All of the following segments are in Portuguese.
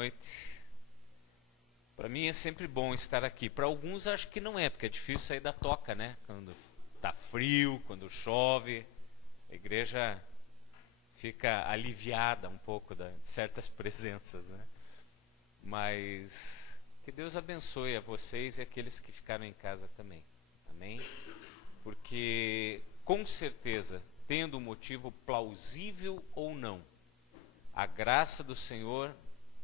noite. Para mim é sempre bom estar aqui. Para alguns acho que não é, porque é difícil sair da toca, né? Quando tá frio, quando chove, a igreja fica aliviada um pouco de certas presenças, né? Mas que Deus abençoe a vocês e aqueles que ficaram em casa também. Amém? Porque com certeza, tendo um motivo plausível ou não, a graça do Senhor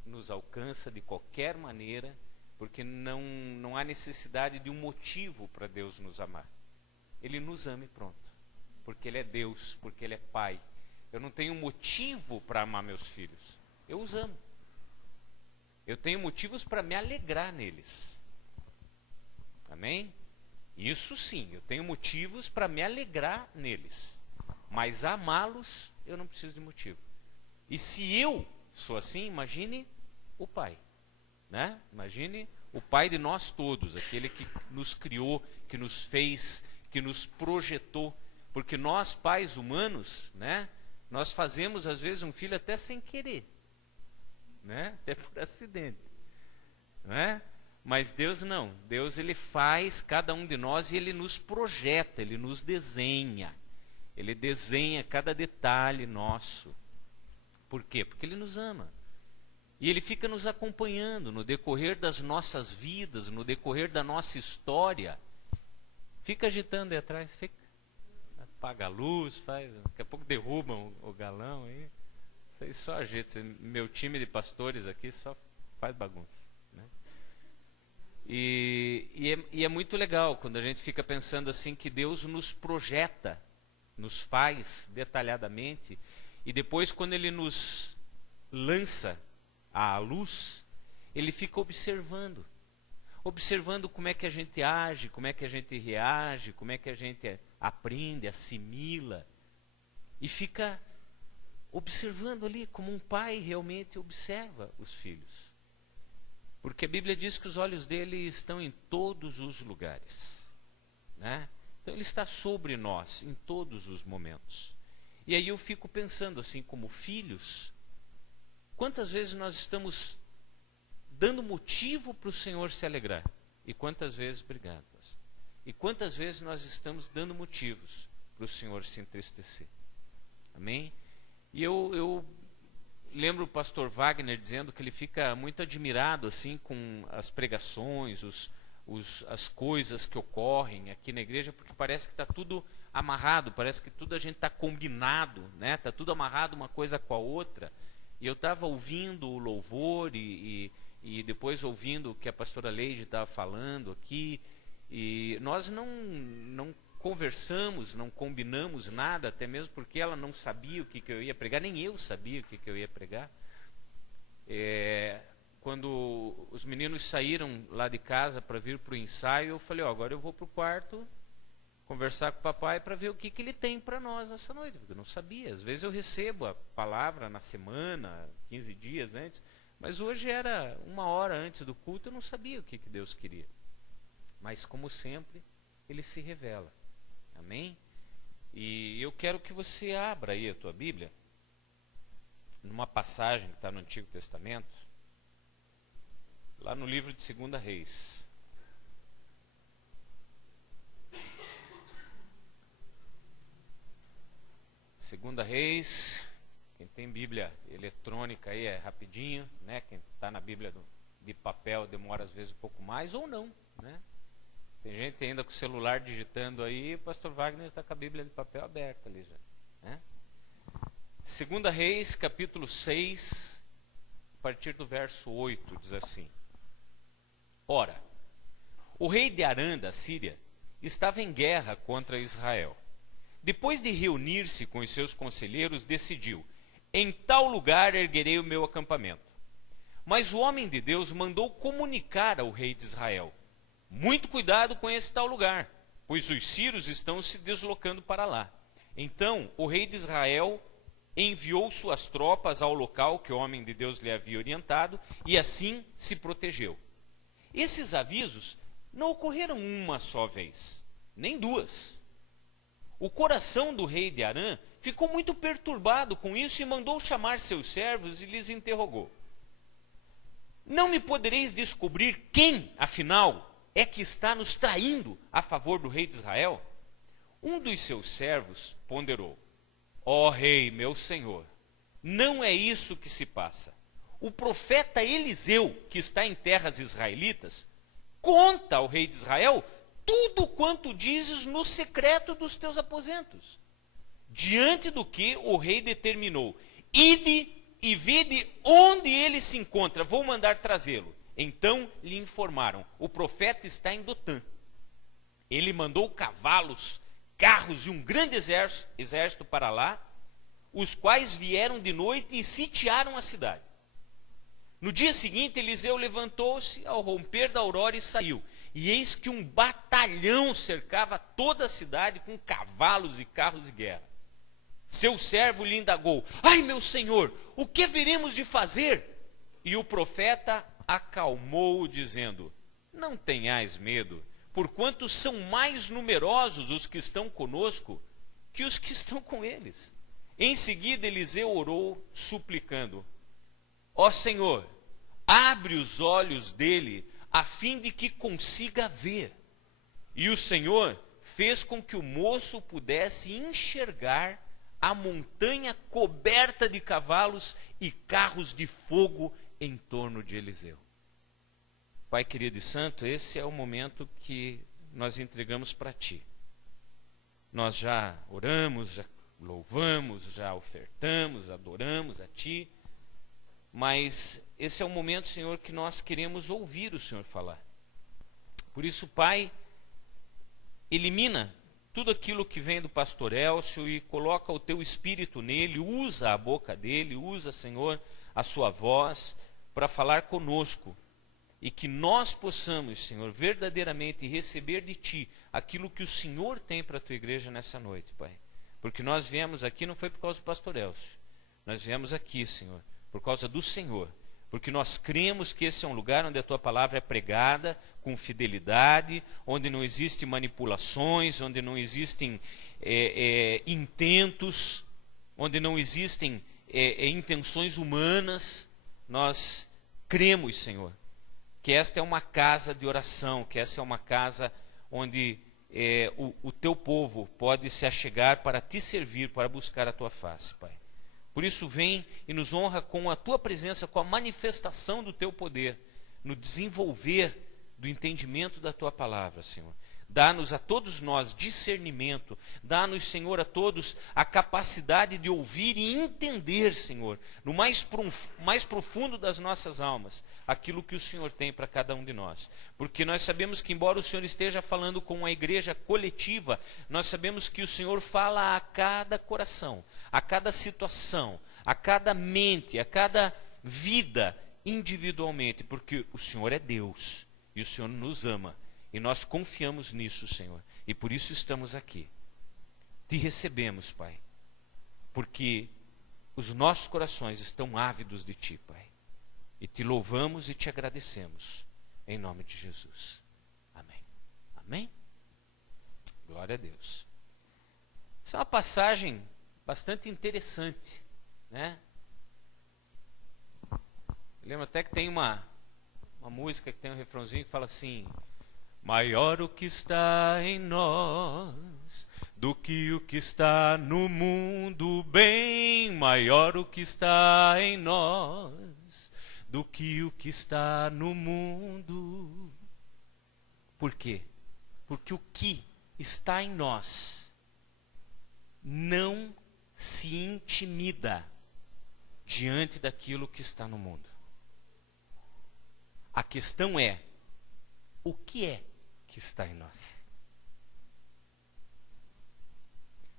nos alcança de qualquer maneira, porque não há necessidade de um motivo para Deus nos amar. Ele nos ama e pronto. Porque Ele é Deus, porque Ele é Pai. Eu não tenho motivo para amar meus filhos. Eu os amo. Eu tenho motivos para me alegrar neles. Amém? Isso sim, eu tenho motivos para me alegrar neles. Mas amá-los, eu não preciso de motivo. E se eu sou assim, imagine o Pai, né? Imagine o Pai de nós todos, aquele que nos criou, que nos fez, que nos projetou. Porque nós, pais humanos, né? Nós fazemos às vezes um filho até sem querer, né? Até por acidente, né? Mas Deus não. Deus, Ele faz cada um de nós e Ele nos projeta, Ele nos desenha. Ele desenha cada detalhe nosso. Por quê? Porque Ele nos ama. E Ele fica nos acompanhando no decorrer das nossas vidas, no decorrer da nossa história. Fica agitando aí atrás, fica. Apaga a luz, faz, daqui a pouco derrubam o galão aí. Isso aí só agita. Meu time de pastores aqui só faz bagunça, né? E é muito legal quando a gente fica pensando assim que Deus nos projeta, nos faz detalhadamente, e depois quando Ele nos lança à luz, Ele fica observando como é que a gente age, como é que a gente reage, como é que a gente aprende, assimila, e fica observando ali como um pai realmente observa os filhos. Porque a Bíblia diz que os olhos dele estão em todos os lugares, né? Então Ele está sobre nós em todos os momentos. E aí eu fico pensando assim, como filhos, quantas vezes nós estamos dando motivo para o Senhor se alegrar? E quantas vezes, obrigado, pastor, e quantas vezes nós estamos dando motivos para o Senhor se entristecer? Amém? E eu lembro o pastor Wagner dizendo que ele fica muito admirado assim com as pregações, as coisas que ocorrem aqui na igreja, porque parece que está tudo amarrado, parece que tudo a gente está combinado, né? Está tudo amarrado uma coisa com a outra. E eu estava ouvindo o louvor e depois ouvindo o que a pastora Leide estava falando aqui, e nós não conversamos, não combinamos nada, até mesmo porque ela não sabia o que eu ia pregar, nem eu sabia o que eu ia pregar. Quando os meninos saíram lá de casa para vir para o ensaio, eu falei, agora eu vou para o quarto conversar com o papai para ver o que ele tem para nós nessa noite, porque eu não sabia. Às vezes eu recebo a palavra na semana, 15 dias antes, mas hoje era 1 hora antes do culto, eu não sabia o que Deus queria. Mas como sempre, Ele se revela. Amém? E eu quero que você abra aí a tua Bíblia, numa passagem que está no Antigo Testamento, lá no livro de 2 Reis. Segunda Reis, quem tem Bíblia eletrônica aí é rapidinho, né? Quem está na Bíblia de papel demora às vezes um pouco mais, ou não, né? Tem gente ainda com o celular digitando aí, o pastor Wagner está com a Bíblia de papel aberta ali já, né? 2 Reis, capítulo 6, a partir do verso 8, diz assim: Ora, o rei de Arã da Síria estava em guerra contra Israel. Depois de reunir-se com os seus conselheiros, decidiu: em tal lugar erguerei o meu acampamento. Mas o homem de Deus mandou comunicar ao rei de Israel: muito cuidado com esse tal lugar, pois os sírios estão se deslocando para lá. Então o rei de Israel enviou suas tropas ao local que o homem de Deus lhe havia orientado, e assim se protegeu. Esses avisos não ocorreram uma só vez, nem duas. O coração do rei de Arã ficou muito perturbado com isso e mandou chamar seus servos e lhes interrogou: Não me podereis descobrir quem, afinal, é que está nos traindo a favor do rei de Israel? Um dos seus servos ponderou: ó rei, meu senhor, não é isso que se passa. O profeta Eliseu, que está em terras israelitas, conta ao rei de Israel tudo quanto dizes no secreto dos teus aposentos. Diante do que o rei determinou: ide e vede onde ele se encontra, vou mandar trazê-lo. Então lhe informaram: o profeta está em Dotã. Ele mandou cavalos, carros e um grande exército para lá, os quais vieram de noite e sitiaram a cidade. No dia seguinte, Eliseu levantou-se ao romper da aurora e saiu. E eis que um batalhão cercava toda a cidade com cavalos e carros de guerra. Seu servo lhe indagou: ai, meu senhor, o que haveremos de fazer? E o profeta acalmou-o, dizendo: não tenhais medo, porquanto são mais numerosos os que estão conosco que os que estão com eles. Em seguida, Eliseu orou, suplicando: ó Senhor, abre os olhos dele, a fim de que consiga ver. E o Senhor fez com que o moço pudesse enxergar a montanha coberta de cavalos e carros de fogo em torno de Eliseu. Pai querido e santo, esse é o momento que nós entregamos para Ti. Nós já oramos, já louvamos, já ofertamos, adoramos a Ti, mas esse é o momento, Senhor, que nós queremos ouvir o Senhor falar. Por isso, Pai, elimina tudo aquilo que vem do pastor Elcio e coloca o Teu Espírito nele, usa a boca dele, usa, Senhor, a sua voz para falar conosco. E que nós possamos, Senhor, verdadeiramente receber de Ti aquilo que o Senhor tem para a Tua igreja nessa noite, Pai. Porque nós viemos aqui não foi por causa do pastor Elcio. Nós viemos aqui, Senhor, por causa do Senhor. Porque nós cremos que esse é um lugar onde a Tua palavra é pregada com fidelidade, onde não existem manipulações, onde não existem intentos, onde não existem intenções humanas. Nós cremos, Senhor, que esta é uma casa de oração, que essa é uma casa onde o Teu povo pode se achegar para Te servir, para buscar a Tua face, Pai. Por isso vem e nos honra com a Tua presença, com a manifestação do Teu poder, no desenvolver do entendimento da Tua palavra, Senhor. Dá-nos a todos nós discernimento, dá-nos, Senhor, a todos a capacidade de ouvir e entender, Senhor, no mais profundo das nossas almas, aquilo que o Senhor tem para cada um de nós. Porque nós sabemos que, embora o Senhor esteja falando com a igreja coletiva, nós sabemos que o Senhor fala a cada coração, a cada situação, a cada mente, a cada vida individualmente, porque o Senhor é Deus e o Senhor nos ama. E nós confiamos nisso, Senhor. E por isso estamos aqui. Te recebemos, Pai. Porque os nossos corações estão ávidos de Ti, Pai. E Te louvamos e Te agradecemos. Em nome de Jesus. Amém. Amém? Glória a Deus. Essa é uma passagem bastante interessante, né? Eu lembro até que tem uma música que tem um refrãozinho que fala assim: maior o que está em nós do que o que está no mundo, bem maior o que está em nós do que o que está no mundo. Por quê? Porque o que está em nós não se intimida diante daquilo que está no mundo. A questão é: o que é que está em nós?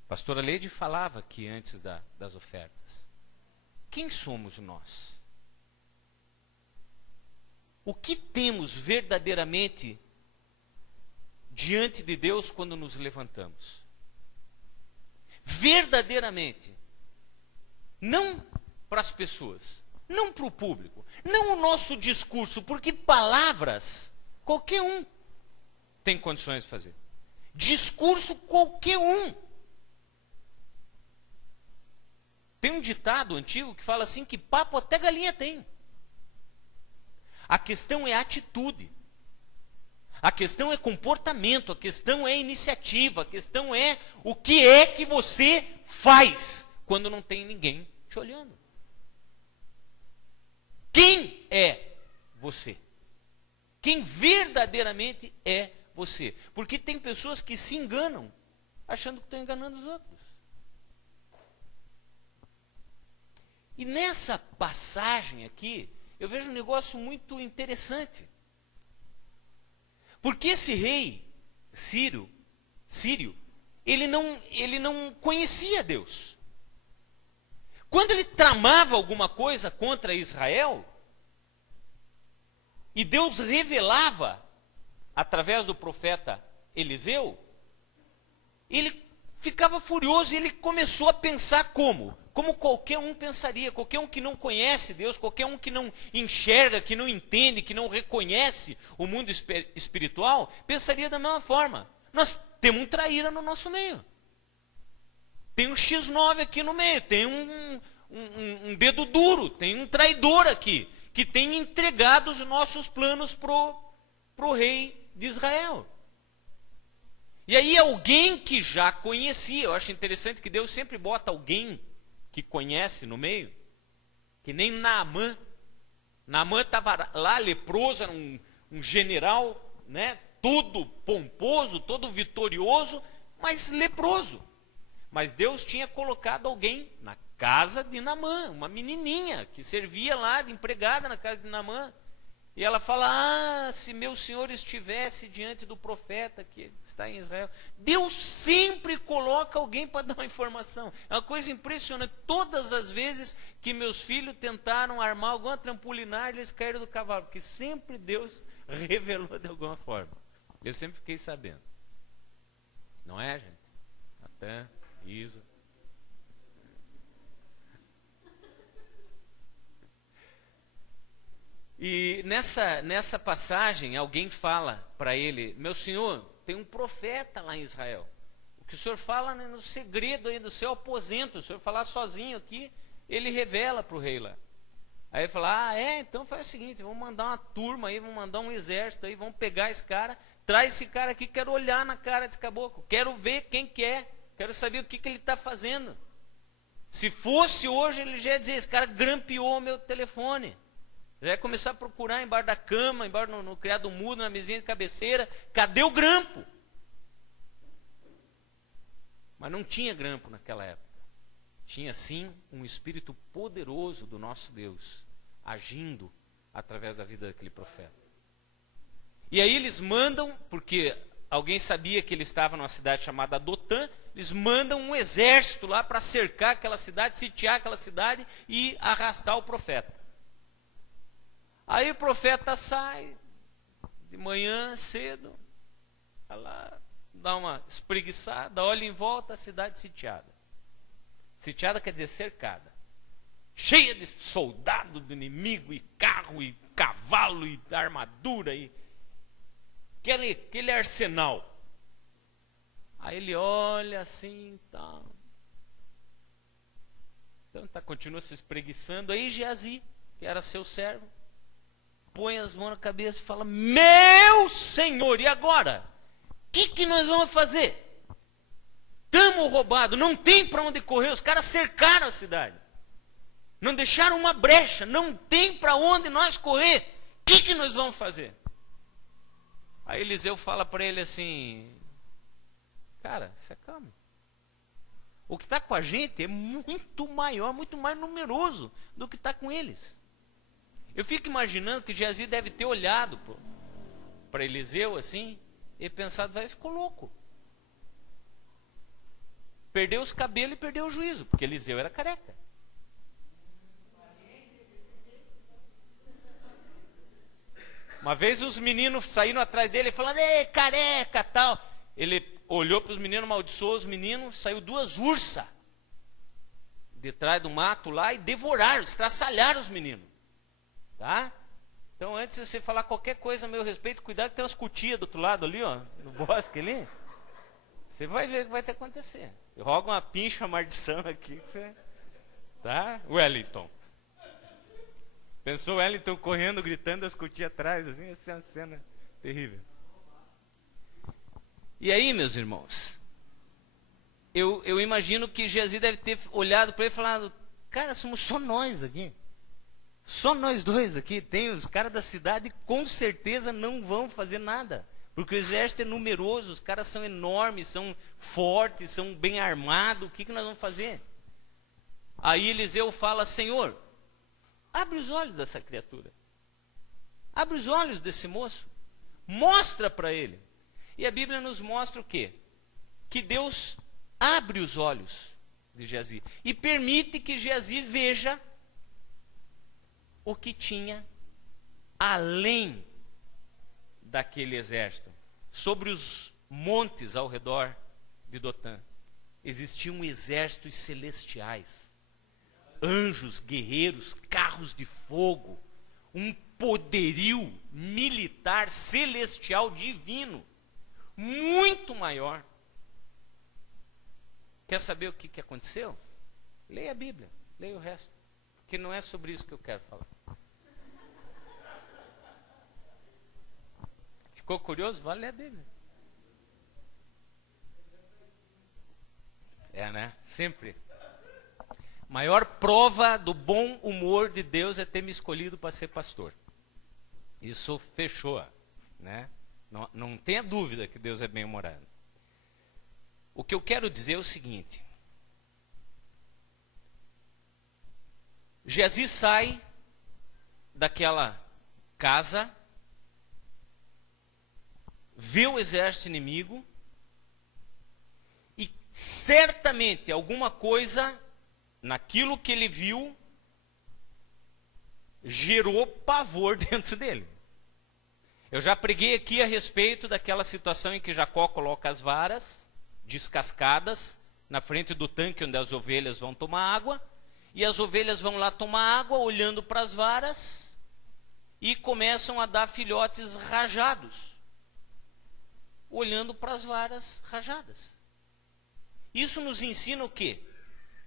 A pastora Leide falava aqui antes das ofertas. Quem somos nós? O que temos verdadeiramente diante de Deus quando nos levantamos? Verdadeiramente. Não para as pessoas, não para o público, não o nosso discurso, porque palavras qualquer um tem condições de fazer. Discurso qualquer um. Tem um ditado antigo que fala assim que papo até galinha tem. A questão é atitude. A questão é comportamento, a questão é iniciativa, a questão é o que é que você faz quando não tem ninguém te olhando. Quem é você? Quem verdadeiramente é você? Porque tem pessoas que se enganam, achando que estão enganando os outros. E nessa passagem aqui, eu vejo um negócio muito interessante. Porque esse rei sírio, ele não conhecia Deus. Quando ele tramava alguma coisa contra Israel, e Deus revelava, através do profeta Eliseu, ele ficava furioso e ele começou a pensar como qualquer um pensaria, qualquer um que não conhece Deus, qualquer um que não enxerga, que não entende, que não reconhece o mundo espiritual, pensaria da mesma forma. Nós temos um traíra no nosso meio. Tem um X9 aqui no meio, tem um dedo duro, tem um traidor aqui, que tem entregado os nossos planos pro rei de Israel. E aí alguém que já conhecia, eu acho interessante que Deus sempre bota alguém que conhece no meio, que nem Naamã. Naamã estava lá leproso, era um general, né, todo pomposo, todo vitorioso, mas leproso. Mas Deus tinha colocado alguém na casa de Naamã, uma menininha que servia lá de empregada na casa de Naamã. E ela fala: se meu senhor estivesse diante do profeta que está em Israel. Deus sempre coloca alguém para dar uma informação. É uma coisa impressionante. Todas as vezes que meus filhos tentaram armar alguma trampulinagem, eles caíram do cavalo, porque sempre Deus revelou de alguma forma. Eu sempre fiquei sabendo. Não é, gente? Até Isa. E nessa passagem, alguém fala para ele: meu senhor, tem um profeta lá em Israel. O que o senhor fala no segredo aí do seu aposento, o senhor falar sozinho aqui, ele revela para o rei lá. Aí ele fala: então faz o seguinte, vamos mandar uma turma aí, vamos mandar um exército aí, vamos pegar esse cara, traz esse cara aqui, quero olhar na cara desse caboclo, quero ver quem que é, quero saber o que ele está fazendo. Se fosse hoje, ele já ia dizer: esse cara grampeou o meu telefone. Já ia começar a procurar embaixo da cama, embaixo no criado mudo, na mesinha de cabeceira. Cadê o grampo? Mas não tinha grampo naquela época. Tinha sim um espírito poderoso do nosso Deus, agindo através da vida daquele profeta. E aí eles mandam, porque alguém sabia que ele estava numa cidade chamada Dotã, eles mandam um exército lá para cercar aquela cidade, sitiar aquela cidade e arrastar o profeta. Aí o profeta sai de manhã cedo, vai lá, dá uma espreguiçada, olha em volta, a cidade sitiada. Sitiada quer dizer cercada. Cheia de soldado do inimigo, e carro, e cavalo, e armadura, e aquele arsenal. Aí ele olha assim, tá. Então continua se espreguiçando. Aí Geazi, que era seu servo, põe as mãos na cabeça e fala: meu Senhor, e agora? O que nós vamos fazer? Estamos roubados, não tem para onde correr, os caras cercaram a cidade. Não deixaram uma brecha, não tem para onde nós correr. O que nós vamos fazer? Aí Eliseu fala para ele assim: cara, se acalma. O que está com a gente é muito maior, muito mais numeroso do que está com eles. Eu fico imaginando que Geazi deve ter olhado para Eliseu assim e pensado: vai, ficou louco. Perdeu os cabelos e perdeu o juízo, porque Eliseu era careca. Uma vez os meninos saíram atrás dele falando: ei, careca, tal. Ele olhou para os meninos, amaldiçoou os meninos, saiu 2 ursas de trás do mato lá e devoraram, estraçalharam os meninos. Tá? Então, antes de você falar qualquer coisa a meu respeito, cuidado que tem umas cutias do outro lado ali, ó, no bosque ali. Você vai ver o que vai ter que acontecer. Eu rogo uma pincha, uma maldição aqui. Tá? Wellington. Pensou o Wellington correndo, gritando, as curtias atrás, assim, essa é uma cena terrível. E aí, meus irmãos, eu imagino que Geazi deve ter olhado para ele e falado, cara, somos só nós aqui. Só nós dois aqui. Tem os caras da cidade, com certeza não vão fazer nada. Porque o exército é numeroso, os caras são enormes, são fortes, são bem armados. O que nós vamos fazer? Aí Eliseu fala, Senhor, abre os olhos dessa criatura. Abre os olhos desse moço. Mostra para ele. E a Bíblia nos mostra o quê? Que Deus abre os olhos de Geazi e permite que Geazi veja o que tinha além daquele exército. Sobre os montes ao redor de Dotã existiam exércitos celestiais, anjos, guerreiros, carros de fogo, um poderio militar celestial divino muito maior. Quer saber o que aconteceu? Leia a Bíblia, leia o resto, porque não é sobre isso que eu quero falar. Ficou curioso? Vai ler a Bíblia. É, né? Sempre. Maior prova do bom humor de Deus é ter me escolhido para ser pastor. Isso fechou, né? Não tenha dúvida que Deus é bem-humorado. O que eu quero dizer é o seguinte. Geazi sai daquela casa, vê o exército inimigo e certamente alguma coisa naquilo que ele viu gerou pavor dentro dele. Eu já preguei aqui a respeito daquela situação em que Jacó coloca as varas descascadas na frente do tanque onde as ovelhas vão tomar água, e as ovelhas vão lá tomar água olhando para as varas e começam a dar filhotes rajados, olhando para as varas rajadas. Isso nos ensina o quê?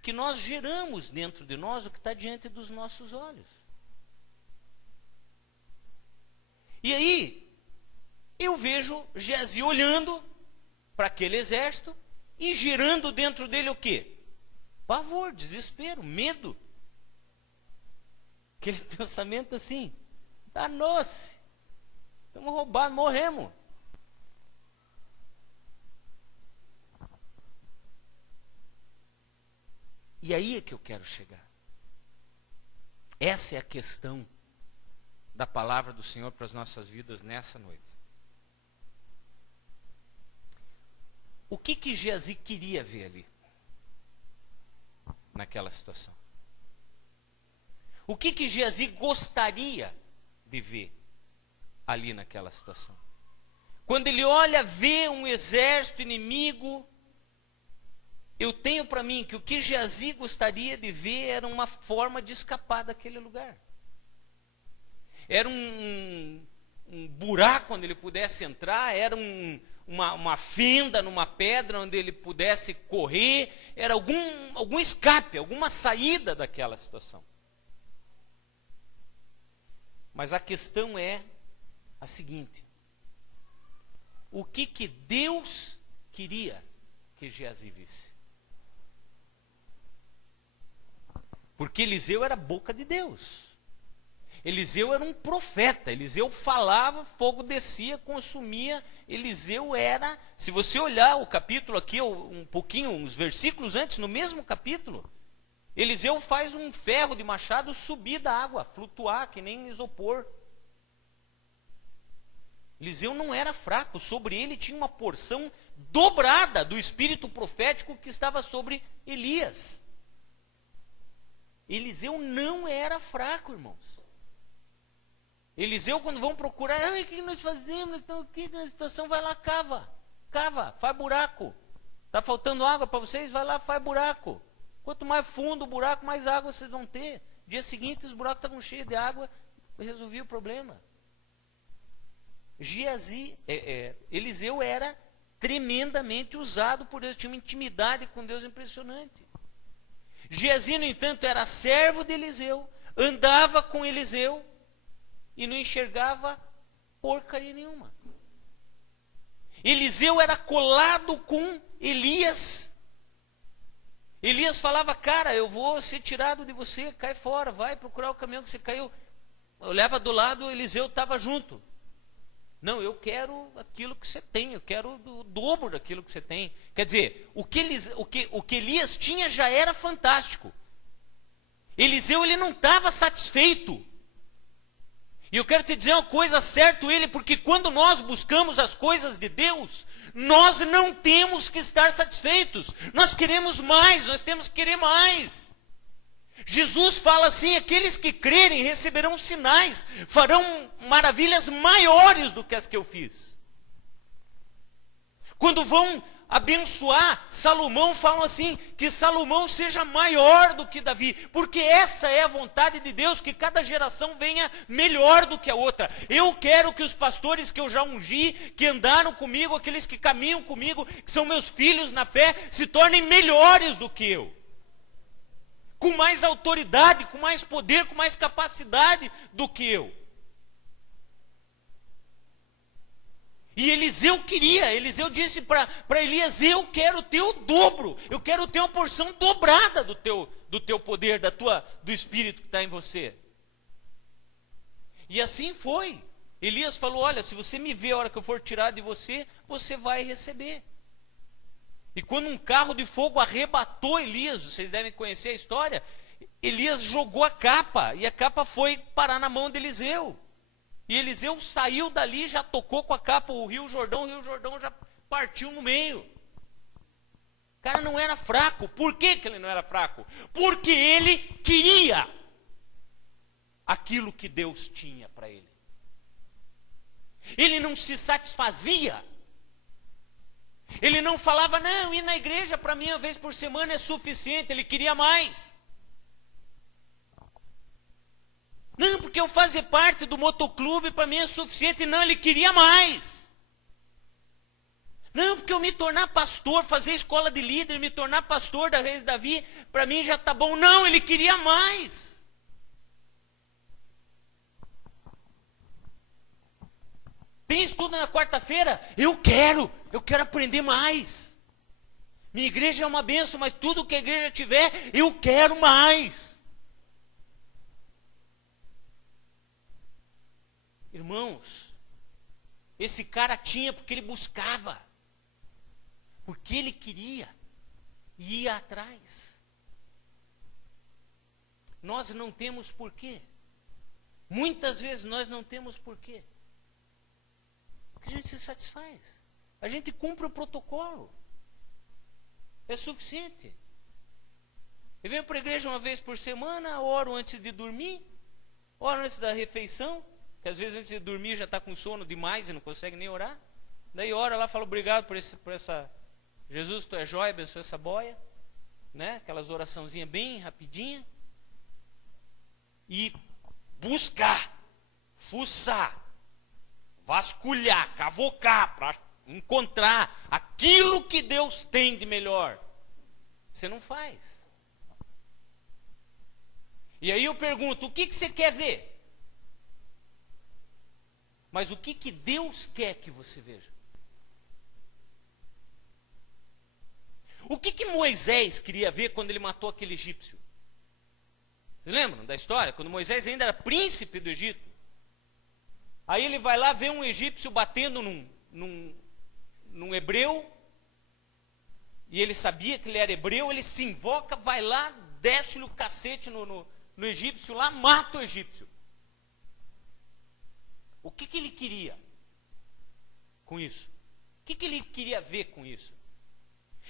Que nós geramos dentro de nós o que está diante dos nossos olhos. E aí, eu vejo Geazi olhando para aquele exército e gerando dentro dele o quê? Pavor, desespero, medo. Aquele pensamento assim, danou-se, estamos roubados, morremos. E aí é que eu quero chegar. Essa é a questão da palavra do Senhor para as nossas vidas nessa noite. O que Geazi queria ver ali, naquela situação? O que Geazi gostaria de ver ali naquela situação? Quando ele olha, vê um exército inimigo, eu tenho para mim que o que Geazi gostaria de ver era uma forma de escapar daquele lugar. Era um buraco onde ele pudesse entrar, era uma fenda numa pedra onde ele pudesse correr, era algum escape, alguma saída daquela situação. Mas a questão é a seguinte: o que Deus queria que Geazi visse? Porque Eliseu era a boca de Deus. Eliseu era um profeta. Eliseu falava, fogo descia, consumia. Eliseu era, se você olhar o capítulo aqui, um pouquinho, uns versículos antes, no mesmo capítulo, Eliseu faz um ferro de machado subir da água, flutuar, que nem isopor. Eliseu não era fraco, sobre ele tinha uma porção dobrada do espírito profético que estava sobre Elias. Eliseu não era fraco, irmãos. Eliseu, quando vão procurar, o que nós fazemos? Nós estamos aqui na situação, vai lá, cava, faz buraco. Está faltando água para vocês? Vai lá, faz buraco. Quanto mais fundo o buraco, mais água vocês vão ter. Dia seguinte, os buracos estavam cheios de água, resolvi o problema. Eliseu era tremendamente usado por Deus, tinha uma intimidade com Deus impressionante. Geazi, no entanto, era servo de Eliseu, andava com Eliseu e não enxergava porcaria nenhuma. Eliseu era colado com Elias. Elias falava, cara, eu vou ser tirado de você, cai fora, vai procurar o caminhão que você caiu. Eu olhava do lado, Eliseu estava junto. Não, eu quero aquilo que você tem, eu quero o dobro daquilo que você tem. Quer dizer, o que Elias tinha já era fantástico. Eliseu, ele não estava satisfeito. E eu quero te dizer uma coisa, certo ele, porque quando nós buscamos as coisas de Deus, nós não temos que estar satisfeitos. Nós queremos mais, nós temos que querer mais. Jesus fala assim, aqueles que crerem receberão sinais, farão maravilhas maiores do que as que eu fiz. Quando vão abençoar Salomão, falam assim, que Salomão seja maior do que Davi, porque essa é a vontade de Deus, que cada geração venha melhor do que a outra. Eu quero que os pastores que eu já ungi, que andaram comigo, aqueles que caminham comigo, que são meus filhos na fé, se tornem melhores do que eu. Com mais autoridade, com mais poder, com mais capacidade do que eu. E Eliseu queria, Eliseu disse para Elias, eu quero ter o dobro, eu quero ter uma porção dobrada do teu poder, do Espírito que está em você. E assim foi. Elias falou, olha, se você me vê a hora que eu for tirar de você, você vai receber. E quando um carro de fogo arrebatou Elias, vocês devem conhecer a história, Elias jogou a capa, e a capa foi parar na mão de Eliseu. E Eliseu saiu dali, já tocou com a capa o Rio Jordão já partiu no meio. O cara não era fraco. Por que ele não era fraco? Porque ele queria aquilo que Deus tinha para ele. Ele não se satisfazia. Ele não falava, não, ir na igreja para mim uma vez por semana é suficiente. Ele queria mais. Não, porque eu fazer parte do motoclube para mim é suficiente. Não, ele queria mais. Não, porque eu me tornar pastor, fazer escola de líder, me tornar pastor da Reis Davi, para mim já está bom. Não, ele queria mais. Tem estudo na quarta-feira? Eu quero aprender mais. Minha igreja é uma bênção, mas tudo que a igreja tiver, eu quero mais. Irmãos, esse cara tinha porque ele buscava, porque ele queria, e ia atrás. Nós não temos porquê. Muitas vezes nós não temos porquê. Porque a gente se satisfaz. A gente cumpre o protocolo. É suficiente. Eu venho para a igreja uma vez por semana, oro antes de dormir, oro antes da refeição, que às vezes antes de dormir já está com sono demais e não consegue nem orar. Daí ora lá, fala obrigado por essa... Jesus, tu é jóia, abençoa essa boia. Né? Aquelas oraçãozinhas bem rapidinha. E buscar, fuçar, vasculhar, cavocar, para encontrar aquilo que Deus tem de melhor. Você não faz. E aí eu pergunto, o que você quer ver? Mas o que Deus quer que você veja? O que Moisés queria ver quando ele matou aquele egípcio? Vocês lembram da história? Quando Moisés ainda era príncipe do Egito. Aí ele vai lá ver um egípcio batendo num hebreu. E ele sabia que ele era hebreu. Ele se invoca, vai lá, desce-lhe o cacete no egípcio lá, mata o egípcio. O que ele queria com isso? O que ele queria ver com isso?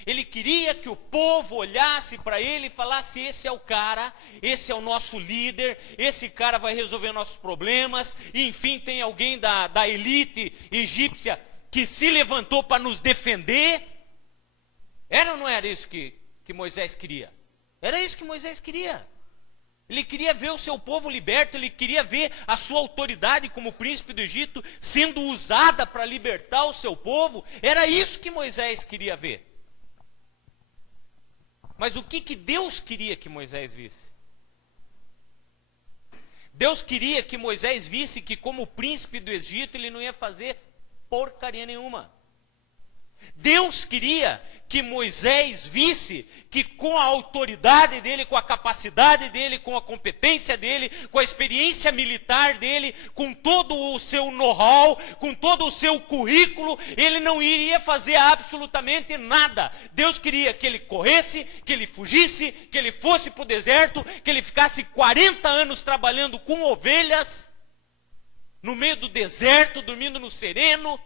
Ele queria que o povo olhasse para ele e falasse, esse é o cara, esse é o nosso líder, esse cara vai resolver nossos problemas, e enfim tem alguém da elite egípcia que se levantou para nos defender. Era ou não era isso que Moisés queria? Era isso que Moisés queria. Ele queria ver o seu povo liberto, ele queria ver a sua autoridade como príncipe do Egito sendo usada para libertar o seu povo. Era isso que Moisés queria ver. Mas o que Deus queria que Moisés visse? Deus queria que Moisés visse que, como príncipe do Egito, ele não ia fazer porcaria nenhuma. Deus queria que Moisés visse que, com a autoridade dele, com a capacidade dele, com a competência dele, com a experiência militar dele, com todo o seu know-how, com todo o seu currículo, ele não iria fazer absolutamente nada. Deus queria que ele corresse, que ele fugisse, que ele fosse para o deserto, que ele ficasse 40 anos trabalhando com ovelhas, no meio do deserto, dormindo no sereno,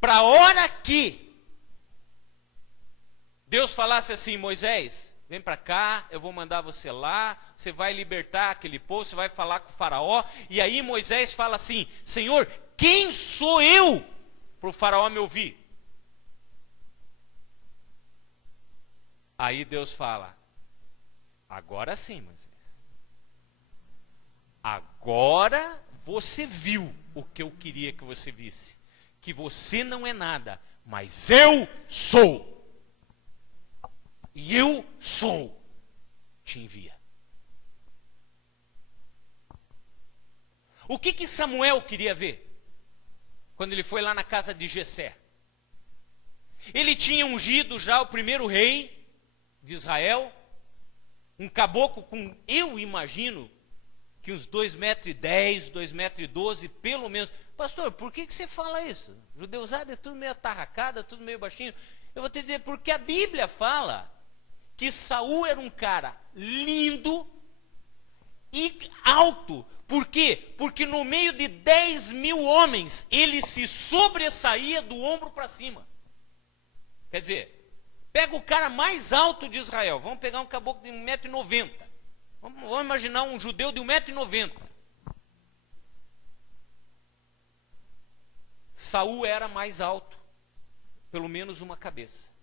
para a hora que Deus falasse assim: Moisés, vem para cá, eu vou mandar você lá, você vai libertar aquele povo, você vai falar com o faraó. E aí Moisés fala assim: Senhor, quem sou eu para o faraó me ouvir? Aí Deus fala: agora sim, Moisés, agora você viu o que eu queria que você visse, que você não é nada, mas eu sou. E eu sou, te envia. O que Samuel queria ver quando ele foi lá na casa de Jessé? Ele tinha ungido já o primeiro rei de Israel, um caboclo com, eu imagino, que uns 2,10 m, 2,12 m, pelo menos. Pastor, por que você fala isso? Judeusado é tudo meio atarracado, tudo meio baixinho. Eu vou te dizer, porque a Bíblia fala que Saul era um cara lindo e alto. Por quê? Porque no meio de 10.000 homens, ele se sobressaía do ombro para cima. Quer dizer, pega o cara mais alto de Israel, vamos pegar um caboclo de 1,90 m. Vamos imaginar um judeu de 1,90 m. Saul era mais alto, pelo menos uma cabeça.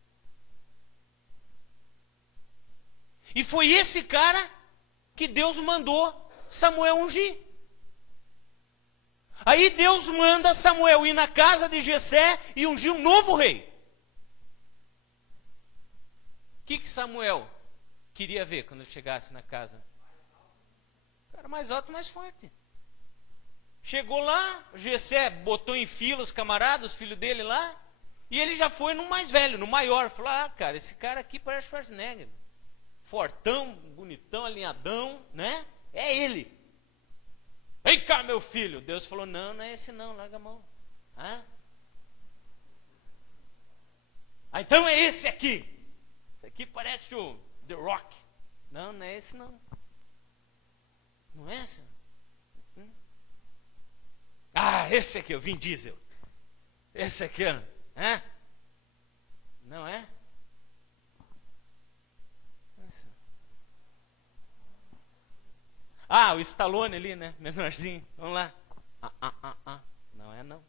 E foi esse cara que Deus mandou Samuel ungir. Aí Deus manda Samuel ir na casa de Jessé e ungir um novo rei. O que Samuel queria ver quando ele chegasse na casa? O cara mais alto, mais forte. Chegou lá, Jessé botou em fila os camaradas, os filhos dele lá, e ele já foi no mais velho, no maior. Falou: ah, cara, esse cara aqui parece Schwarzenegger. Fortão, bonitão, alinhadão, né? É ele. Vem cá, meu filho. Deus falou: não, não é esse não, larga a mão. Então é esse aqui. Esse aqui parece o The Rock. Não, não é esse não. Não é esse? Esse aqui, o Vin Diesel. Esse aqui, não é? O Stallone ali, né? Menorzinho. Vamos lá. Não é não.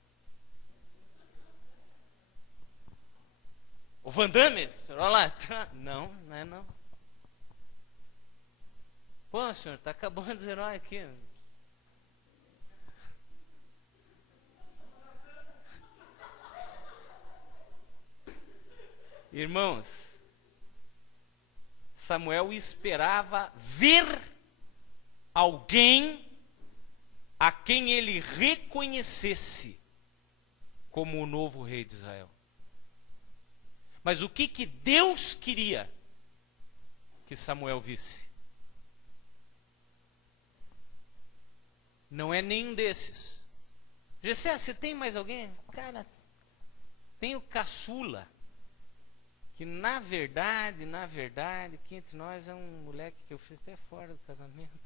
O Van Damme? Olha lá. Não, não é não. Pô, senhor, tá acabando os heróis aqui. Irmãos, Samuel esperava ver alguém a quem ele reconhecesse como o novo rei de Israel. Mas o que Deus queria que Samuel visse? Não é nenhum desses. Jessé, você tem mais alguém? Cara, tem o caçula, que na verdade, aqui entre nós é um moleque que eu fiz até fora do casamento.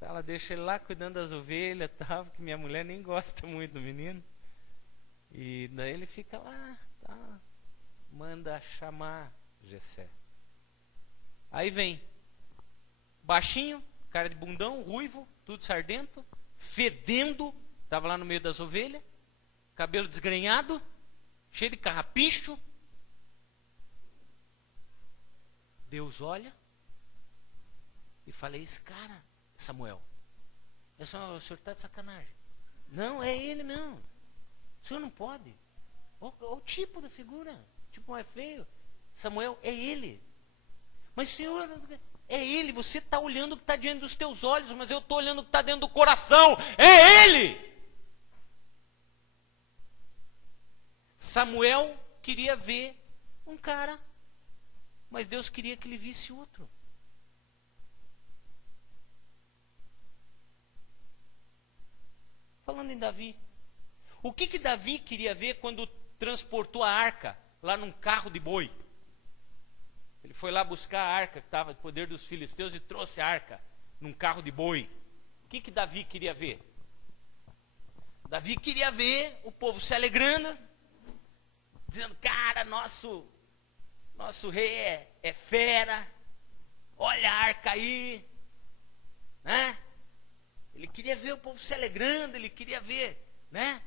Ela deixa ele lá cuidando das ovelhas, tal, porque minha mulher nem gosta muito do menino. E daí ele fica lá, tá, manda chamar Jessé. Aí vem, baixinho, cara de bundão, ruivo, tudo sardento, fedendo, estava lá no meio das ovelhas, cabelo desgrenhado, cheio de carrapicho. Deus olha e fala: esse cara, Samuel, o senhor está de sacanagem. Não, é ele mesmo. O senhor não pode. O tipo da figura, tipo mais feio. Samuel, é ele. Mas senhor, É Ele, você está olhando o que está diante dos teus olhos, mas eu estou olhando o que está dentro do coração. É Ele! Samuel queria ver um cara, mas Deus queria que ele visse outro. Falando em Davi, o que Davi queria ver quando transportou a arca lá num carro de boi? Ele foi lá buscar a arca que estava no poder dos filisteus e trouxe a arca num carro de boi. O que Davi queria ver? Davi queria ver o povo se alegrando, dizendo, cara, nosso rei é fera, olha a arca aí, né? Ele queria ver o povo se alegrando, ele queria ver, né?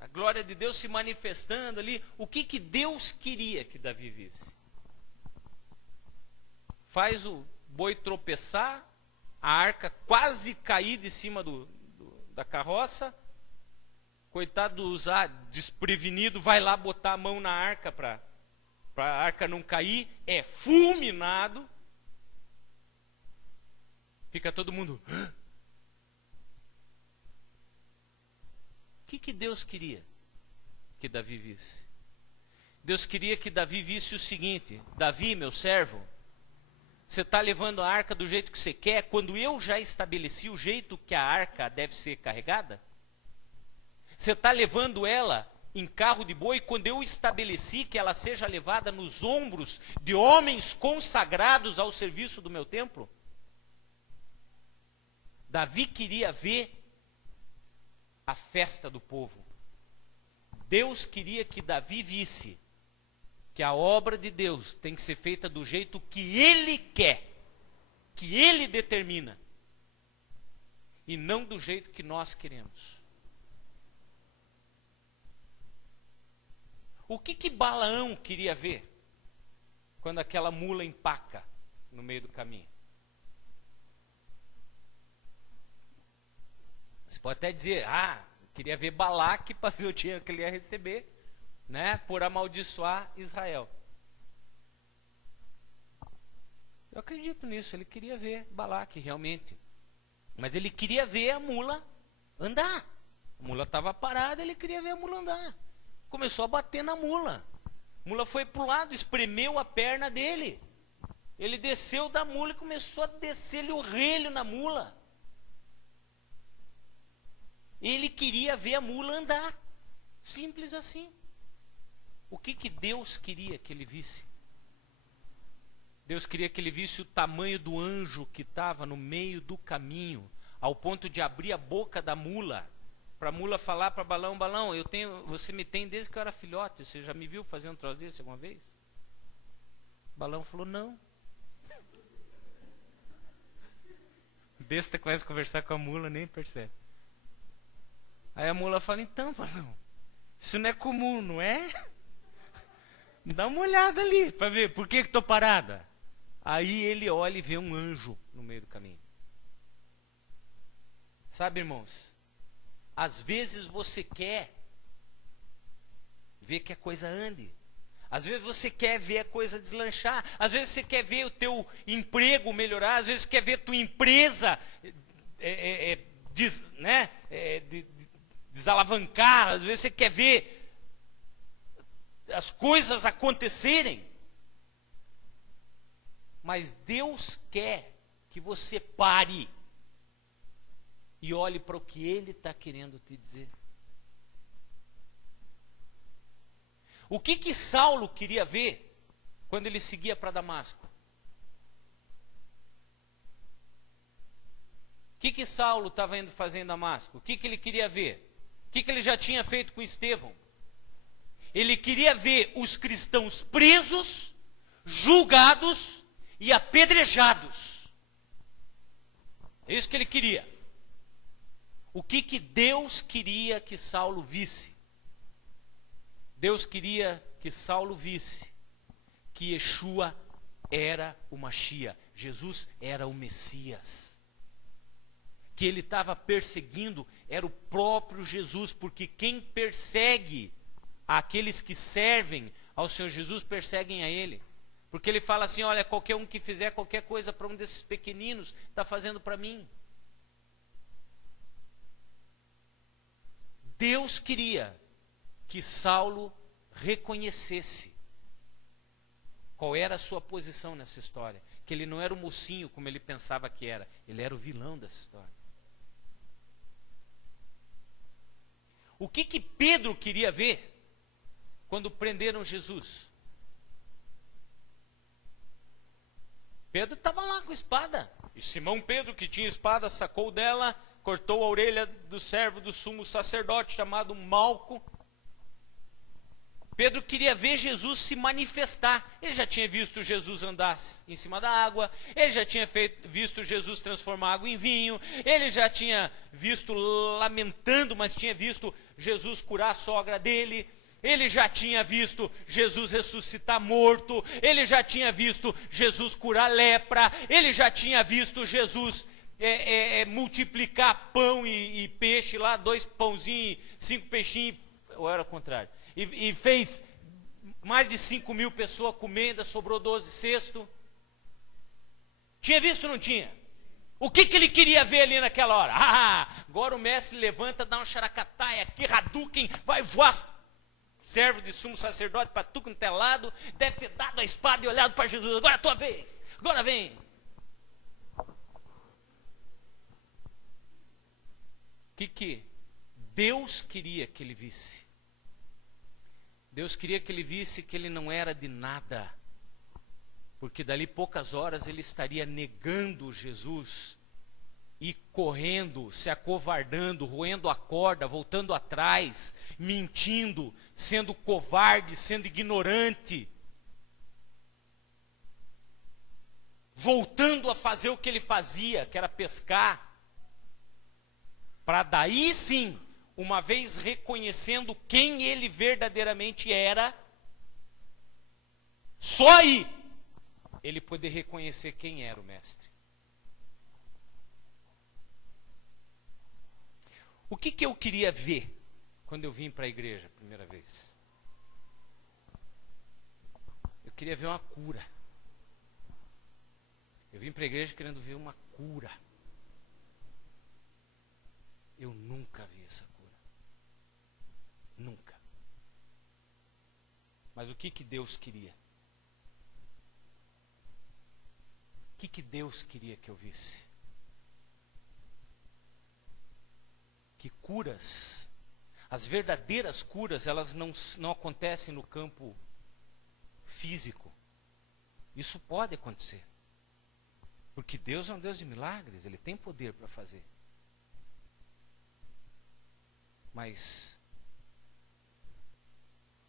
A glória de Deus se manifestando ali. O que Deus queria que Davi visse? Faz o boi tropeçar, a arca quase cair de cima da carroça. Coitado do Uzá, desprevenido, vai lá botar a mão na arca para a arca não cair. É fulminado. Fica todo mundo... O que Deus queria que Davi visse? Deus queria que Davi visse o seguinte: Davi, meu servo, você está levando a arca do jeito que você quer, quando eu já estabeleci o jeito que a arca deve ser carregada? Você está levando ela em carro de boi, quando eu estabeleci que ela seja levada nos ombros de homens consagrados ao serviço do meu templo? Davi queria ver a festa do povo. Deus queria que Davi visse que a obra de Deus tem que ser feita do jeito que Ele quer, que Ele determina, e não do jeito que nós queremos. O que Balaão queria ver quando aquela mula empaca no meio do caminho? Você pode até dizer, queria ver Balaque para ver o dinheiro que ele ia receber, né, por amaldiçoar Israel. Eu acredito nisso, ele queria ver Balaque realmente. Mas ele queria ver a mula andar. A mula estava parada, ele queria ver a mula andar. Começou a bater na mula. A mula foi para o lado, espremeu a perna dele. Ele desceu da mula e começou a descer-lhe o relho na mula. Ele queria ver a mula andar. Simples assim. O que Deus queria que ele visse? Deus queria que ele visse o tamanho do anjo que estava no meio do caminho, ao ponto de abrir a boca da mula, para a mula falar para Balaão, Balaão, você me tem desde que eu era filhote, você já me viu fazendo um troço desse alguma vez? Balaão falou, não. Besta começa a conversar com a mula, nem percebe. Aí a mula fala, então, Balaão, isso não é comum, não é? Dá uma olhada ali, para ver, por que estou parada? Aí ele olha e vê um anjo no meio do caminho. Sabe, irmãos, às vezes você quer ver que a coisa ande. Às vezes você quer ver a coisa deslanchar. Às vezes você quer ver o teu emprego melhorar. Às vezes você quer ver a tua empresa desalavancar. Às vezes você quer ver as coisas acontecerem. Mas Deus quer que você pare e olhe para o que Ele está querendo te dizer. O que Saulo queria ver quando ele seguia para Damasco? O que Saulo estava indo fazer em Damasco? O que ele queria ver? O que ele já tinha feito com Estevão? Ele queria ver os cristãos presos, julgados e apedrejados. É isso que ele queria. O que Deus queria que Saulo visse? Deus queria que Saulo visse que Yeshua era o Mashiach, Jesus era o Messias. Que ele estava perseguindo era o próprio Jesus, porque quem persegue aqueles que servem ao Senhor Jesus, perseguem a Ele. Porque ele fala assim, olha, qualquer um que fizer qualquer coisa para um desses pequeninos, está fazendo para mim. Deus queria que Saulo reconhecesse qual era a sua posição nessa história. Que ele não era o mocinho como ele pensava que era. Ele era o vilão dessa história. O que Pedro queria ver quando prenderam Jesus? Pedro estava lá com espada. E Simão Pedro, que tinha espada, sacou dela, cortou a orelha do servo do sumo sacerdote, chamado Malco. Pedro queria ver Jesus se manifestar. Ele já tinha visto Jesus andar em cima da água. Ele já tinha visto Jesus transformar água em vinho. Ele já tinha visto lamentando, mas tinha visto Jesus curar a sogra dele. Ele já tinha visto Jesus ressuscitar morto. Ele já tinha visto Jesus curar lepra. Ele já tinha visto Jesus multiplicar pão e peixe lá, 2 pãozinhos, 5 peixinhos, ou era o contrário, e fez mais de 5.000 pessoas comendo, sobrou 12 cestos. Tinha visto ou não tinha? O que ele queria ver ali naquela hora? Agora o mestre levanta, dá um xaracataia aqui, Hadouken, vai voar servo de sumo sacerdote para tudo quanto é lado, deve ter dado a espada e olhado para Jesus, agora é a tua vez, agora vem. O que Deus queria que ele visse? Deus queria que ele visse que ele não era de nada, porque dali poucas horas ele estaria negando Jesus, e correndo, se acovardando, roendo a corda, voltando atrás, mentindo, sendo covarde, sendo ignorante, voltando a fazer o que ele fazia, que era pescar, para daí sim, uma vez reconhecendo quem ele verdadeiramente era, só aí ele poder reconhecer quem era o mestre. O que eu queria ver quando eu vim para a igreja a primeira vez? Eu queria ver uma cura. Eu vim para a igreja querendo ver uma cura. Eu nunca vi essa cura. Nunca. Mas o que Deus queria? O que Deus queria que eu visse? Que curas, as verdadeiras curas, elas não acontecem no campo físico. Isso pode acontecer. Porque Deus é um Deus de milagres, Ele tem poder para fazer. Mas,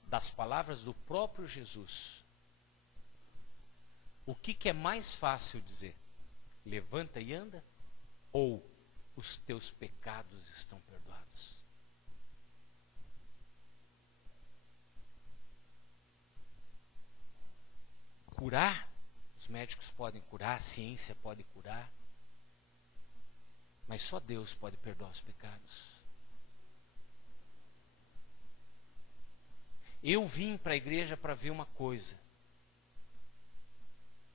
das palavras do próprio Jesus, o que é mais fácil dizer? Levanta e anda? Ou os teus pecados estão perdoados? Curar, os médicos podem curar, a ciência pode curar, mas só Deus pode perdoar os pecados. Eu vim para a igreja para ver uma coisa.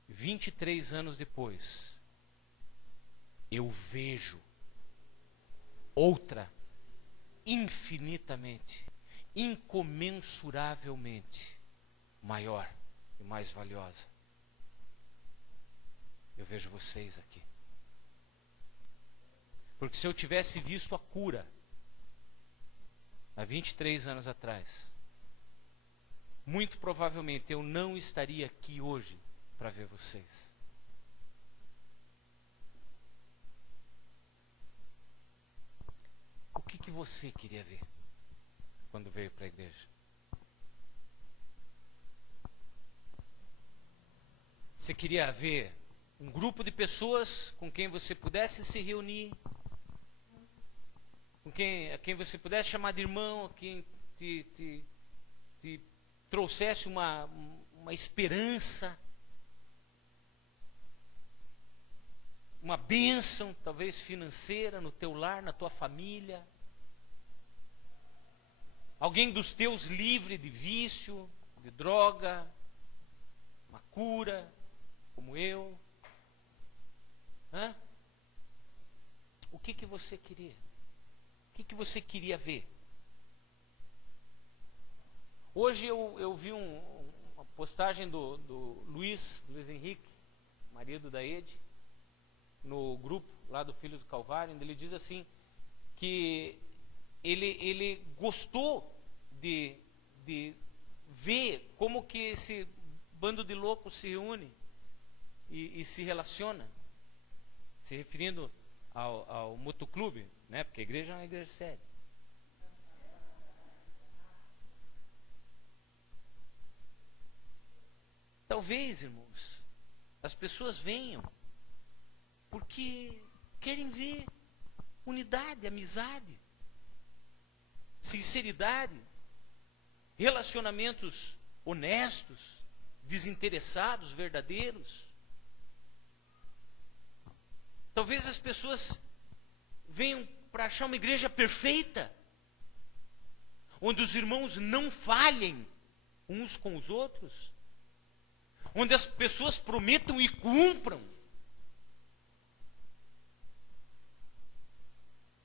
23 anos depois, eu vejo outra, infinitamente, incomensuravelmente maior e mais valiosa. Eu vejo vocês aqui. Porque se eu tivesse visto a cura há 23 anos atrás, muito provavelmente eu não estaria aqui hoje para ver vocês. O que você queria ver quando veio para a igreja? Você queria ver um grupo de pessoas com quem você pudesse se reunir, a quem você pudesse chamar de irmão, a quem te trouxesse uma esperança, uma bênção, talvez financeira, no teu lar, na tua família. Alguém dos teus livre de vício, de droga, cura, como eu. Hã? O que você queria? O que você queria ver? Hoje eu vi uma postagem do Luiz Henrique, marido da Ede, no grupo lá do Filhos do Calvário, onde ele diz assim, que ele gostou de ver como que esse bando de loucos se reúne e se relaciona, se referindo ao motoclube, né? Porque a igreja é uma igreja séria. Talvez, irmãos, as pessoas venham porque querem ver unidade, amizade, sinceridade, relacionamentos honestos, desinteressados, verdadeiros. Talvez as pessoas venham para achar uma igreja perfeita, onde os irmãos não falhem uns com os outros, onde as pessoas prometam e cumpram,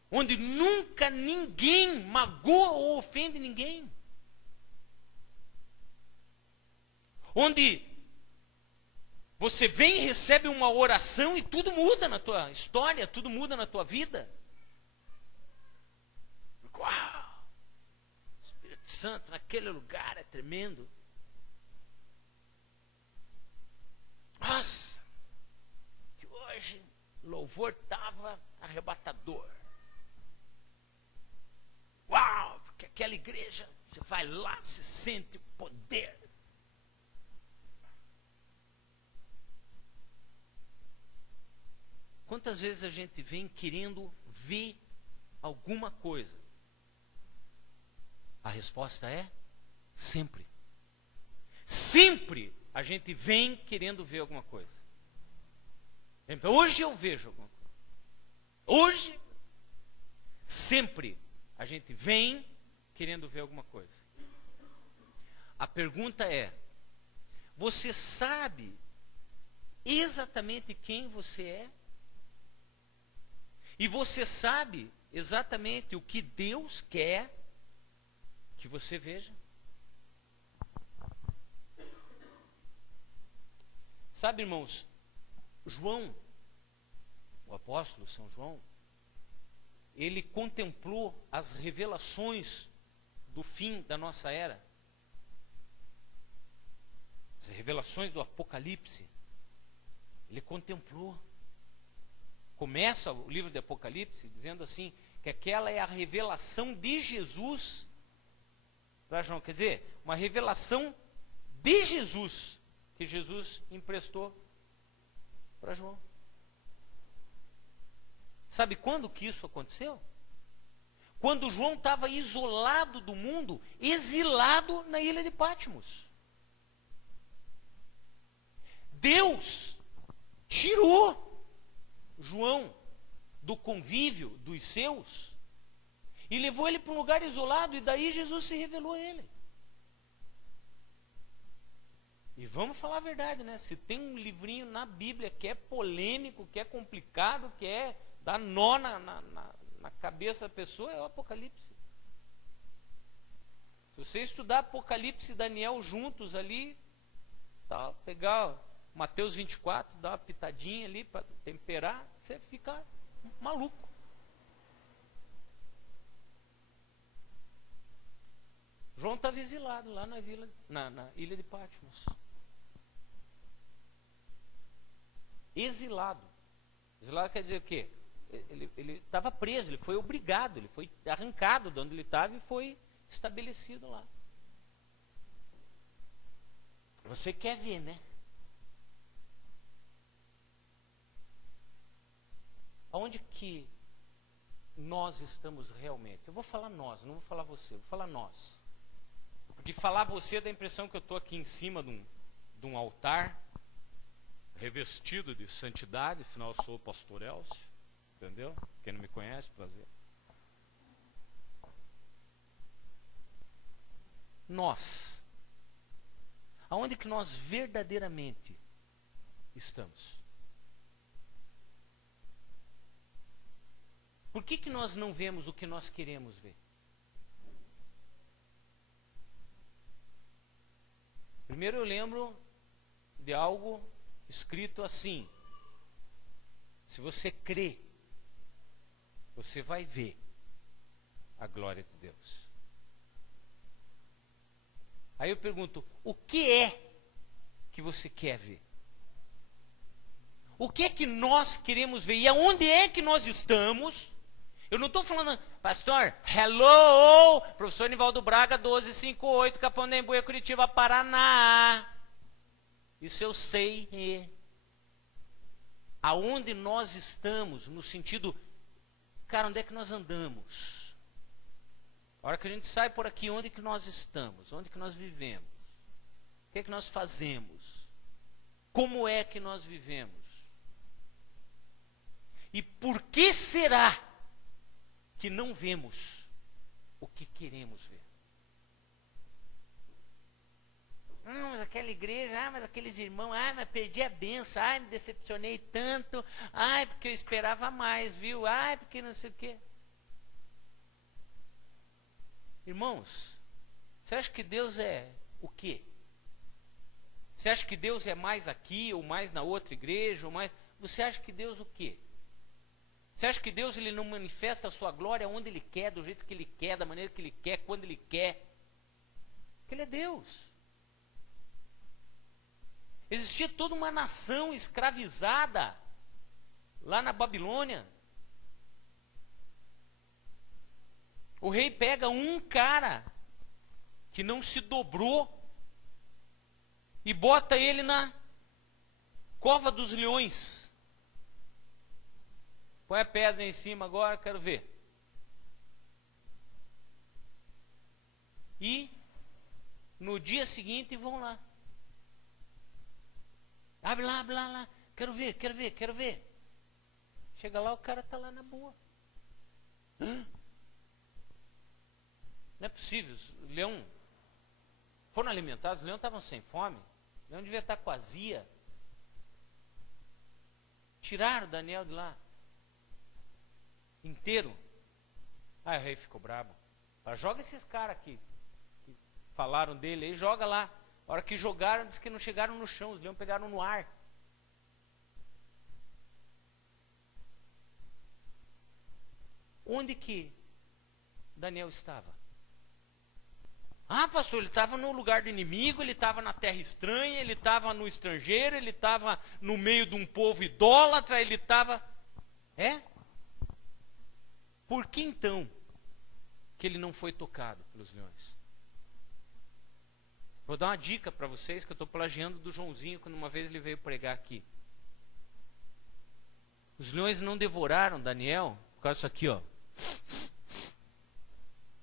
onde nunca ninguém magoa ou ofende ninguém, onde você vem e recebe uma oração e tudo muda na tua história, tudo muda na tua vida. Uau! O Espírito Santo naquele lugar é tremendo. Nossa, que hoje o louvor estava arrebatador. Uau, porque aquela igreja, você vai lá, se sente o poder. Quantas vezes a gente vem querendo ver alguma coisa? A resposta é sempre. Sempre a gente vem querendo ver alguma coisa. Hoje eu vejo alguma coisa. Hoje, sempre a gente vem querendo ver alguma coisa. A pergunta é: você sabe exatamente quem você é? E você sabe exatamente o que Deus quer que você veja? Sabe, irmãos, João, o apóstolo São João, ele contemplou as revelações do fim da nossa era, as revelações do Apocalipse. Ele contemplou. Começa o livro de Apocalipse dizendo assim, que aquela é a revelação de Jesus para João. Quer dizer, uma revelação de Jesus, que Jesus emprestou para João. Sabe quando que isso aconteceu? Quando João estava isolado do mundo, exilado na ilha de Patmos. Deus tirou João do convívio dos seus e levou ele para um lugar isolado, e daí Jesus se revelou a ele. E vamos falar a verdade, né? Se tem um livrinho na Bíblia que é polêmico, que é complicado, que é dar nó na cabeça da pessoa, é o Apocalipse. Se você estudar Apocalipse e Daniel juntos ali, tá, pegar Mateus 24, dar uma pitadinha ali para temperar, você fica maluco. João estava exilado lá na ilha de Patmos. Exilado. Exilado quer dizer o quê? Ele estava preso, ele foi obrigado, ele foi arrancado de onde ele estava e foi estabelecido lá. Você quer ver, né? Aonde que nós estamos realmente? Eu vou falar nós, não vou falar você, eu vou falar nós. Porque falar você dá a impressão que eu estou aqui em cima de um altar, revestido de santidade, afinal eu sou o pastor Elcio, entendeu? Quem não me conhece, prazer. Nós. Aonde que nós verdadeiramente estamos? Por que nós não vemos o que nós queremos ver? Primeiro eu lembro de algo escrito assim: se você crê, você vai ver a glória de Deus. Aí eu pergunto, o que é que você quer ver? O que é que nós queremos ver? E aonde é que nós estamos? Eu não estou falando, pastor, hello, professor Nivaldo Braga, 1258, Capão da Embuia, Curitiba, Paraná. Isso eu sei. Aonde nós estamos, no sentido, cara, onde é que nós andamos? A hora que a gente sai por aqui, onde que nós estamos? Onde que nós vivemos? O que é que nós fazemos? Como é que nós vivemos? E por que será que não vemos o que queremos ver? Mas aquela igreja, mas aqueles irmãos, mas perdi a benção, me decepcionei tanto, porque eu esperava mais, viu? Porque não sei o quê. Irmãos, você acha que Deus é o quê? Você acha que Deus é mais aqui, ou mais na outra igreja, ou mais... Você acha que Deus o quê? Você acha que Deus ele não manifesta a sua glória onde Ele quer, do jeito que Ele quer, da maneira que Ele quer, quando Ele quer? Porque Ele é Deus. Existia toda uma nação escravizada lá na Babilônia. O rei pega um cara que não se dobrou e bota ele na cova dos leões. Põe a pedra em cima agora, quero ver. E no dia seguinte vão lá. Abre lá, abre lá, lá. Quero ver, quero ver, quero ver. Chega lá, o cara está lá na boa. Hã? Não é possível. Os leões foram alimentados, os leões estavam sem fome. O leão devia estar com azia. Tiraram Daniel de lá inteiro. O rei ficou bravo. Joga esses caras aqui que falaram dele aí, joga lá. A hora que jogaram, disse que não chegaram no chão, os leões pegaram no ar. Onde que Daniel estava? Pastor, ele estava no lugar do inimigo, ele estava na terra estranha, ele estava no estrangeiro, ele estava no meio de um povo idólatra, ele estava... Por que então que ele não foi tocado pelos leões? Vou dar uma dica para vocês que eu estou plagiando do Joãozinho, quando uma vez ele veio pregar aqui. Os leões não devoraram Daniel por causa disso aqui, ó.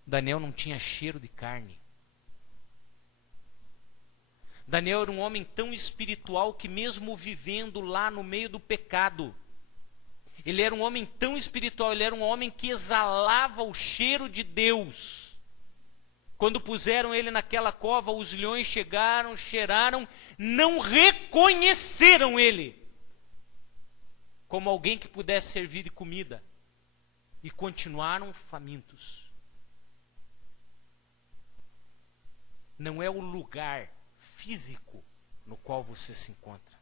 Daniel não tinha cheiro de carne. Daniel era um homem tão espiritual que mesmo vivendo lá no meio do pecado, ele era um homem tão espiritual, ele era um homem que exalava o cheiro de Deus. Quando puseram ele naquela cova, os leões chegaram, cheiraram, não reconheceram ele como alguém que pudesse servir de comida e continuaram famintos. Não é o lugar físico no qual você se encontra.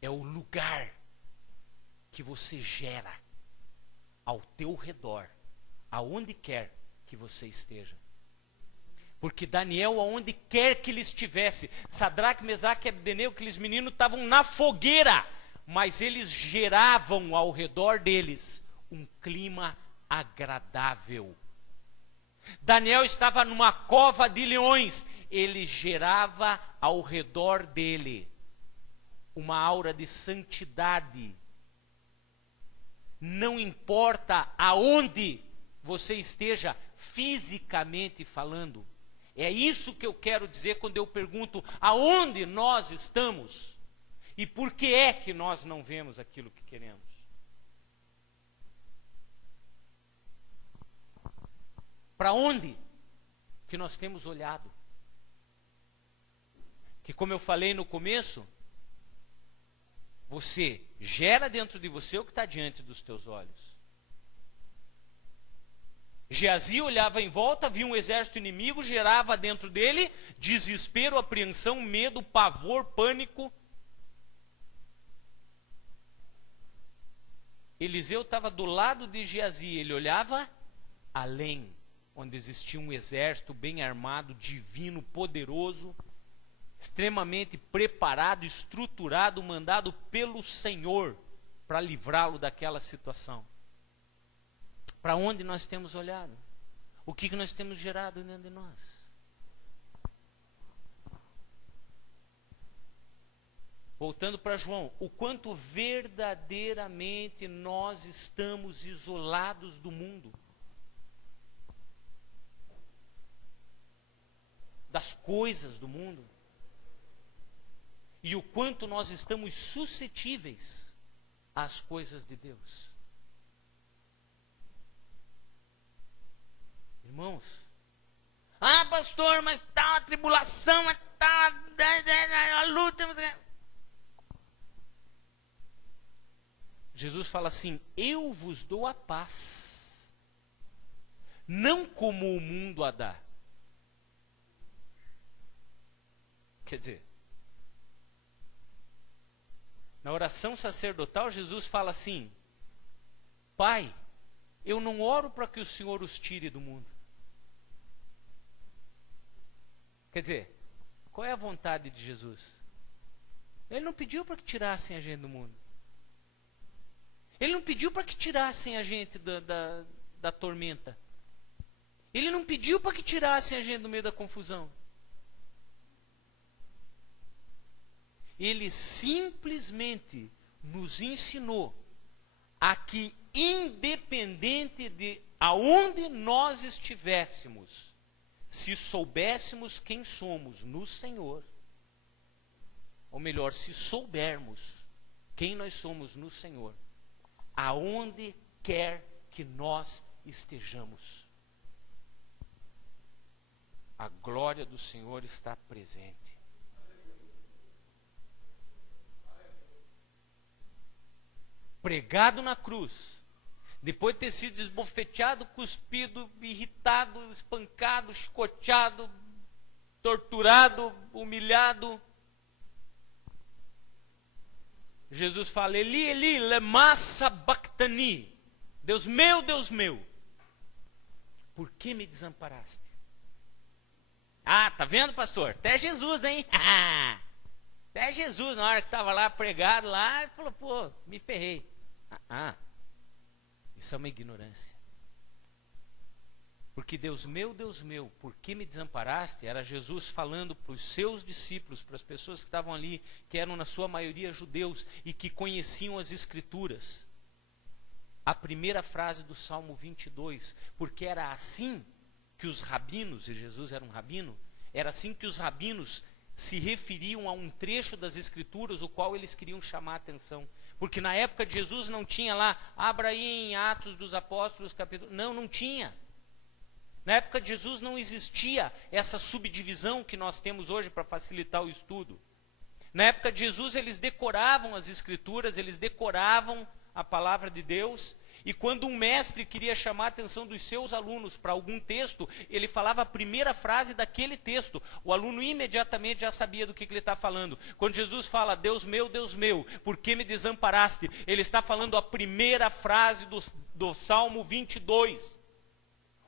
É o lugar que você gera ao teu redor, aonde quer que você esteja. Porque Daniel, aonde quer que ele estivesse, Sadraque, Mesaque e Abdenego, aqueles meninos estavam na fogueira, mas eles geravam ao redor deles um clima agradável. Daniel estava numa cova de leões, ele gerava ao redor dele uma aura de santidade. Não importa aonde você esteja fisicamente falando. É isso que eu quero dizer quando eu pergunto aonde nós estamos e por que é que nós não vemos aquilo que queremos. Para onde que nós temos olhado. Que, como eu falei no começo, você gera dentro de você o que está diante dos teus olhos. Geazi olhava em volta, via um exército inimigo, gerava dentro dele desespero, apreensão, medo, pavor, pânico. Eliseu estava do lado de Geazi, ele olhava além, onde existia um exército bem armado, divino, poderoso, extremamente preparado, estruturado, mandado pelo Senhor para livrá-lo daquela situação. Para onde nós temos olhado? O que nós temos gerado dentro de nós? Voltando para João, o quanto verdadeiramente nós estamos isolados do mundo, das coisas do mundo, e o quanto nós estamos suscetíveis às coisas de Deus. Irmãos, pastor, mas está uma tribulação, mas está a luta. Jesus fala assim: eu vos dou a paz, não como o mundo a dá. Quer dizer, na oração sacerdotal, Jesus fala assim: Pai, eu não oro para que o Senhor os tire do mundo. Quer dizer, qual é a vontade de Jesus? Ele não pediu para que tirassem a gente do mundo. Ele não pediu para que tirassem a gente da tormenta. Ele não pediu para que tirassem a gente do meio da confusão. Ele simplesmente nos ensinou a que, independente de aonde nós estivéssemos, se soubéssemos quem somos no Senhor, ou melhor, se soubermos quem nós somos no Senhor, aonde quer que nós estejamos, a glória do Senhor está presente. Pregado na cruz, depois de ter sido esbofeteado, cuspido, irritado, espancado, chicoteado, torturado, humilhado, Jesus fala: Eli, Eli, lema sabachthani, Deus meu, por que me desamparaste? Tá vendo, pastor? Até Jesus, hein? Até Jesus, na hora que estava lá pregado lá, ele falou: me ferrei. Isso é uma ignorância. Porque Deus meu, por que me desamparaste? Era Jesus falando para os seus discípulos, para as pessoas que estavam ali, que eram na sua maioria judeus e que conheciam as Escrituras. A primeira frase do Salmo 22, porque era assim que os rabinos, e Jesus era um rabino, era assim que os rabinos se referiam a um trecho das Escrituras, o qual eles queriam chamar a atenção. Porque na época de Jesus não tinha lá, abra aí em Atos dos Apóstolos, capítulo... Não tinha. Na época de Jesus não existia essa subdivisão que nós temos hoje para facilitar o estudo. Na época de Jesus eles decoravam as Escrituras, eles decoravam a palavra de Deus, e quando um mestre queria chamar a atenção dos seus alunos para algum texto, ele falava a primeira frase daquele texto. O aluno imediatamente já sabia do que ele está falando. Quando Jesus fala: Deus meu, por que me desamparaste? Ele está falando a primeira frase do Salmo 22.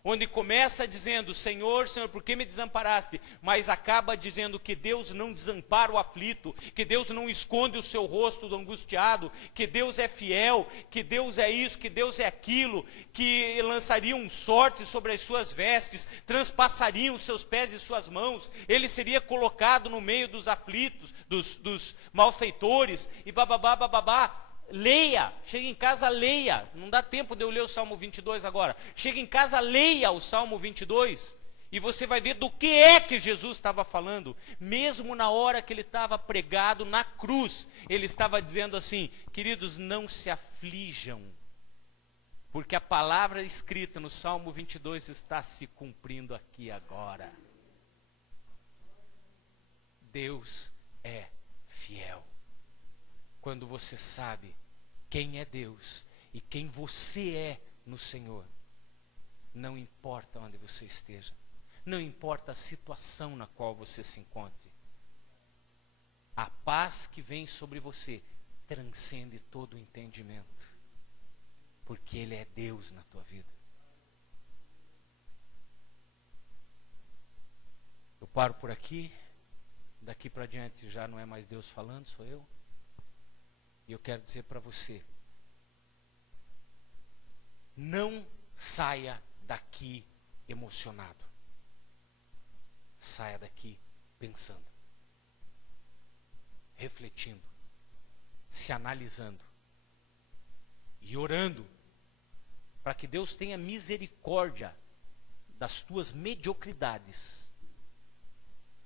Onde começa dizendo: Senhor, Senhor, por que me desamparaste? Mas acaba dizendo que Deus não desampara o aflito, que Deus não esconde o seu rosto do angustiado, que Deus é fiel, que Deus é isso, que Deus é aquilo, que lançaria um sorte sobre as suas vestes, transpassariam os seus pés e suas mãos, ele seria colocado no meio dos aflitos, dos malfeitores, e bababá. Leia, chega em casa, leia. Não dá tempo de eu ler o Salmo 22 agora. Chega em casa, leia o Salmo 22 e você vai ver do que é que Jesus estava falando. Mesmo na hora que ele estava pregado na cruz, ele estava dizendo assim: queridos, não se aflijam. Porque a palavra escrita no Salmo 22 está se cumprindo aqui agora. Deus é fiel. Quando você sabe quem é Deus e quem você é no Senhor, não importa onde você esteja, não importa a situação na qual você se encontre, a paz que vem sobre você transcende todo o entendimento, porque Ele é Deus na tua vida. Eu paro por aqui, daqui para diante já não é mais Deus falando, sou eu. E eu quero dizer para você, não saia daqui emocionado. Saia daqui pensando, refletindo, se analisando e orando para que Deus tenha misericórdia das tuas mediocridades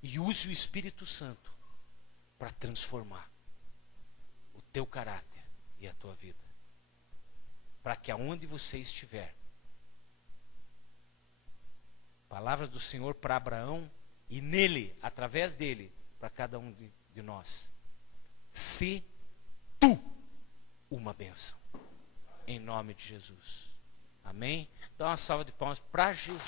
e use o Espírito Santo para transformar o teu caráter e a tua vida, para que aonde você estiver, palavras do Senhor para Abraão e nele, através dele, para cada um de nós, se tu uma bênção, em nome de Jesus, amém? Dá uma salva de palmas para Jesus.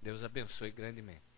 Deus abençoe grandemente.